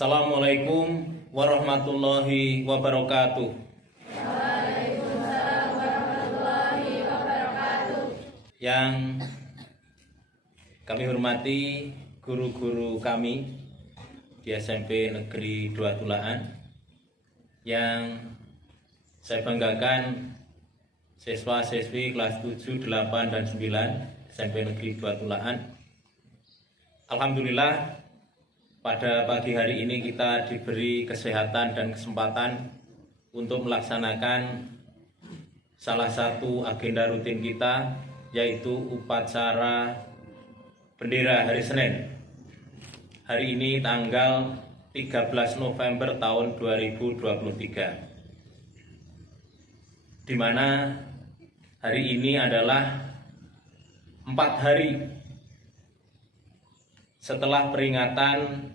Assalamualaikum warahmatullahi wabarakatuh. Waalaikumsalam warahmatullahi wabarakatuh. Yang kami hormati guru-guru kami di SMP Negeri 2 Tulaan, yang saya banggakan siswa-siswi kelas 7, 8, dan 9 SMP Negeri 2 Tulaan. Alhamdulillah, pada pagi hari ini kita diberi kesehatan dan kesempatan untuk melaksanakan salah satu agenda rutin kita, yaitu upacara bendera hari Senin. Hari ini tanggal 13 November tahun 2023, di mana hari ini adalah 4 hari setelah peringatan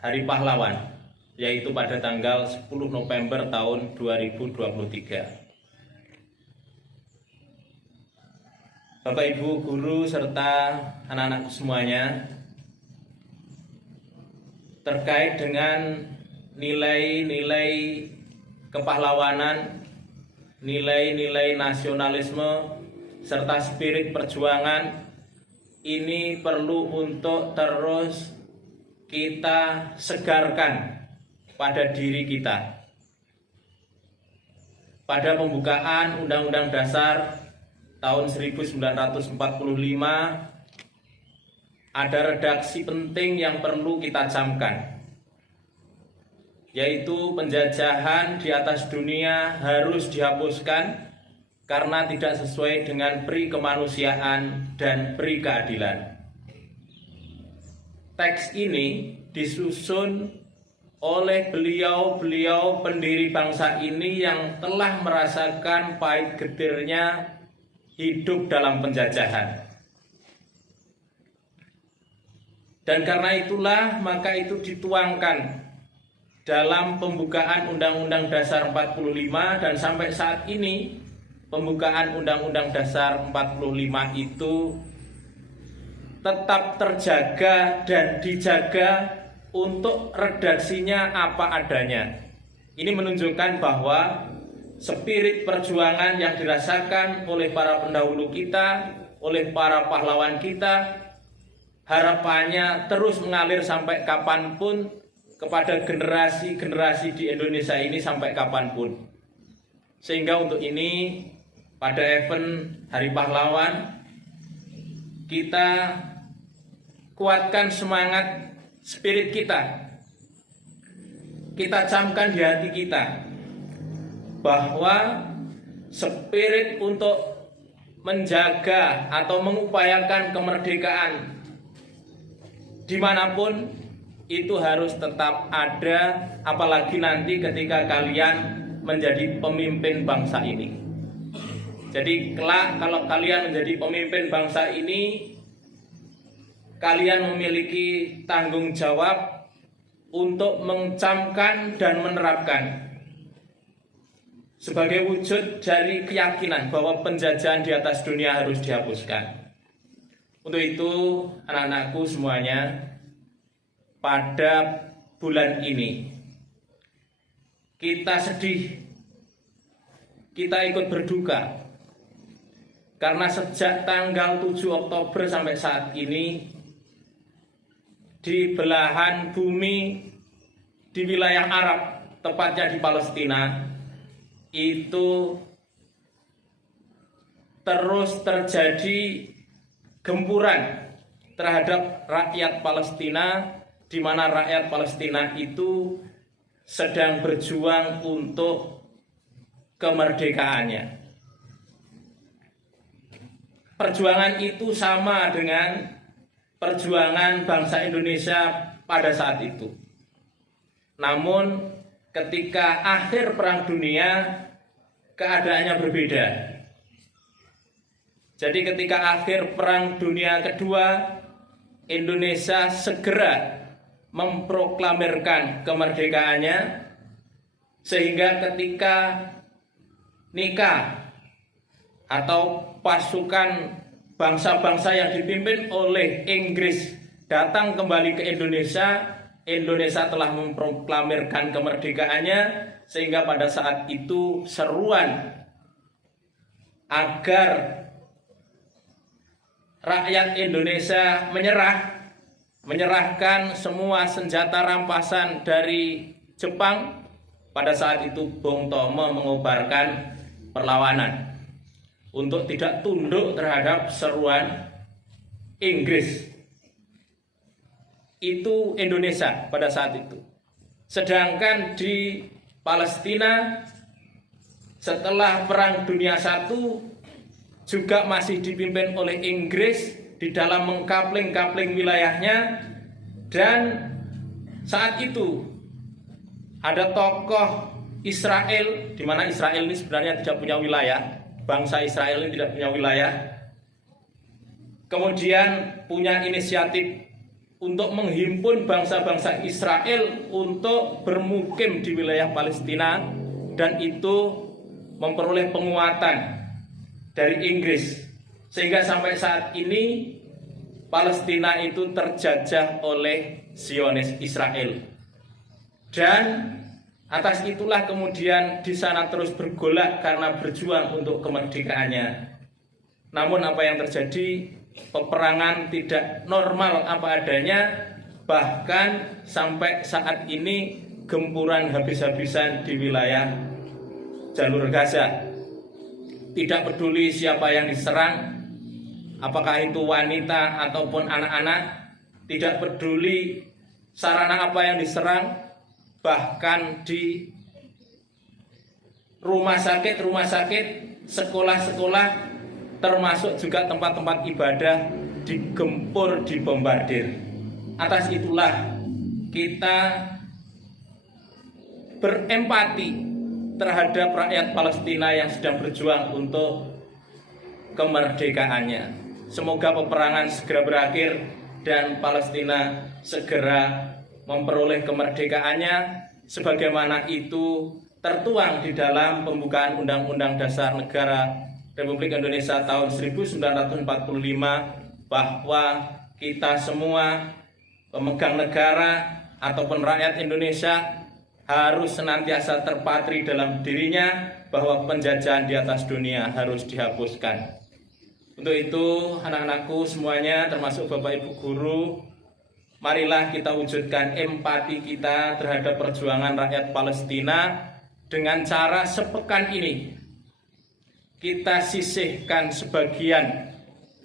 Hari Pahlawan, yaitu pada tanggal 10 November tahun 2023. Bapak Ibu guru serta anak-anakku semuanya, terkait dengan nilai-nilai kepahlawanan, nilai-nilai nasionalisme, serta spirit perjuangan, ini perlu untuk terus kita segarkan pada diri kita. Pada pembukaan Undang-Undang Dasar tahun 1945, ada redaksi penting yang perlu kita camkan, yaitu penjajahan di atas dunia harus dihapuskan karena tidak sesuai dengan pri kemanusiaan dan pri keadilan. Teks ini disusun oleh beliau-beliau pendiri bangsa ini yang telah merasakan pahit getirnya hidup dalam penjajahan. Dan karena itulah maka itu dituangkan dalam pembukaan Undang-Undang Dasar 45, dan sampai saat ini pembukaan Undang-Undang Dasar 45 itu tetap terjaga dan dijaga untuk redaksinya apa adanya. Ini menunjukkan bahwa spirit perjuangan yang dirasakan oleh para pendahulu kita, oleh para pahlawan kita, harapannya terus mengalir sampai kapanpun kepada generasi-generasi di Indonesia ini sampai kapanpun. Sehingga untuk ini, pada event Hari Pahlawan, kita kuatkan semangat spirit kita. Kita camkan di hati kita bahwa spirit untuk menjaga atau mengupayakan kemerdekaan dimanapun itu harus tetap ada, apalagi nanti ketika kalian menjadi pemimpin bangsa ini. Jadi kelak kalau kalian menjadi pemimpin bangsa ini, kalian memiliki tanggung jawab untuk mencamkan dan menerapkan sebagai wujud dari keyakinan bahwa penjajahan di atas dunia harus dihapuskan. Untuk itu, anak-anakku semuanya, pada bulan ini kita sedih, kita ikut berduka, karena sejak tanggal 7 Oktober sampai saat ini, di belahan bumi di wilayah Arab, tepatnya di Palestina, itu terus terjadi gempuran terhadap rakyat Palestina, di mana rakyat Palestina itu sedang berjuang untuk kemerdekaannya. Perjuangan itu sama dengan perjuangan bangsa Indonesia pada saat itu. Namun ketika akhir Perang Dunia, keadaannya berbeda. Jadi ketika akhir Perang Dunia Kedua, Indonesia segera memproklamirkan kemerdekaannya, sehingga ketika nikah atau pasukan bangsa-bangsa yang dipimpin oleh Inggris datang kembali ke Indonesia, Indonesia telah memproklamirkan kemerdekaannya, sehingga pada saat itu seruan agar rakyat Indonesia menyerahkan semua senjata rampasan dari Jepang. Pada saat itu Bung Tomo mengobarkan perlawanan untuk tidak tunduk terhadap seruan Inggris. Itu Indonesia pada saat itu. Sedangkan di Palestina setelah Perang Dunia I juga masih dipimpin oleh Inggris di dalam mengkapling-kapling wilayahnya, dan saat itu ada tokoh Israel, di mana Israel ini sebenarnya tidak punya wilayah, bangsa Israel ini tidak punya wilayah, kemudian punya inisiatif untuk menghimpun bangsa-bangsa Israel untuk bermukim di wilayah Palestina, dan itu memperoleh penguatan dari Inggris, sehingga sampai saat ini Palestina itu terjajah oleh Zionis Israel. Dan atas itulah kemudian di sana terus bergolak karena berjuang untuk kemerdekaannya. Namun apa yang terjadi? Peperangan tidak normal apa adanya, bahkan sampai saat ini gempuran habis-habisan di wilayah jalur Gaza. Tidak peduli siapa yang diserang, apakah itu wanita ataupun anak-anak, tidak peduli sarana apa yang diserang, bahkan di rumah sakit, sekolah-sekolah, termasuk juga tempat-tempat ibadah digempur, dibombardir. Atas itulah kita berempati terhadap rakyat Palestina yang sedang berjuang untuk kemerdekaannya. Semoga peperangan segera berakhir dan Palestina segera memperoleh kemerdekaannya sebagaimana itu tertuang di dalam pembukaan Undang-Undang Dasar Negara Republik Indonesia tahun 1945, bahwa kita semua pemegang negara ataupun rakyat Indonesia harus senantiasa terpatri dalam dirinya bahwa penjajahan di atas dunia harus dihapuskan. Untuk itu, anak-anakku semuanya, termasuk Bapak Ibu guru, marilah kita wujudkan empati kita terhadap perjuangan rakyat Palestina dengan cara sepekan ini kita sisihkan sebagian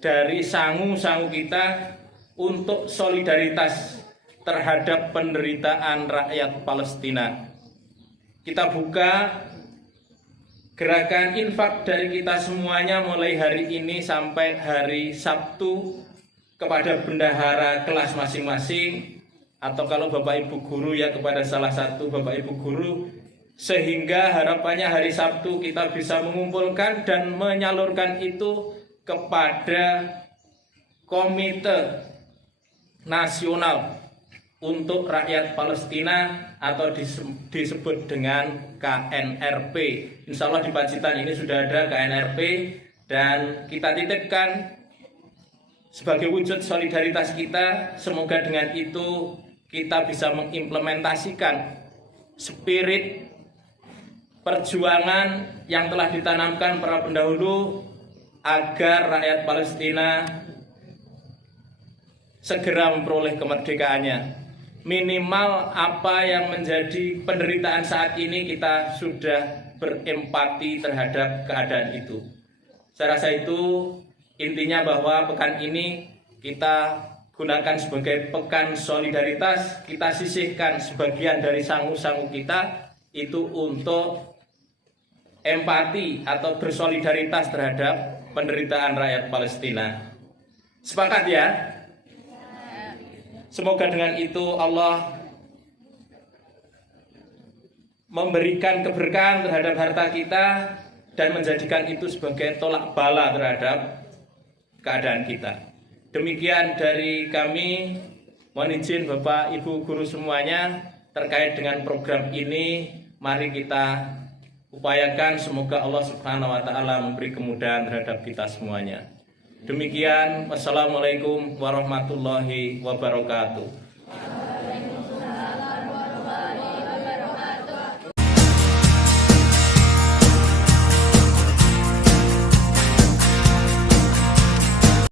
dari sangu-sangu kita untuk solidaritas terhadap penderitaan rakyat Palestina. Kita buka gerakan infak dari kita semuanya mulai hari ini sampai hari Sabtu kepada bendahara kelas masing-masing, atau kalau Bapak Ibu guru ya kepada salah satu Bapak Ibu guru, sehingga harapannya hari Sabtu kita bisa mengumpulkan dan menyalurkan itu kepada Komite Nasional untuk Rakyat Palestina atau disebut dengan KNRP. Insya Allah di Pacitan ini sudah ada KNRP, dan kita titipkan sebagai wujud solidaritas kita. Semoga dengan itu kita bisa mengimplementasikan spirit perjuangan yang telah ditanamkan para pendahulu agar rakyat Palestina segera memperoleh kemerdekaannya. Minimal apa yang menjadi penderitaan saat ini kita sudah berempati terhadap keadaan itu. Saya rasa itu intinya, bahwa pekan ini kita gunakan sebagai pekan solidaritas. Kita sisihkan sebagian dari sangu-sangu kita itu untuk empati atau bersolidaritas terhadap penderitaan rakyat Palestina. Sepakat ya? Semoga dengan itu Allah memberikan keberkahan terhadap harta kita dan menjadikan itu sebagai tolak bala terhadap keadaan kita. Demikian dari kami. Mohon izin Bapak Ibu guru semuanya terkait dengan program ini. Mari kita upayakan semoga Allah Subhanahu wa taala memberi kemudahan terhadap kita semuanya. Demikian, wassalamualaikum warahmatullahi wabarakatuh.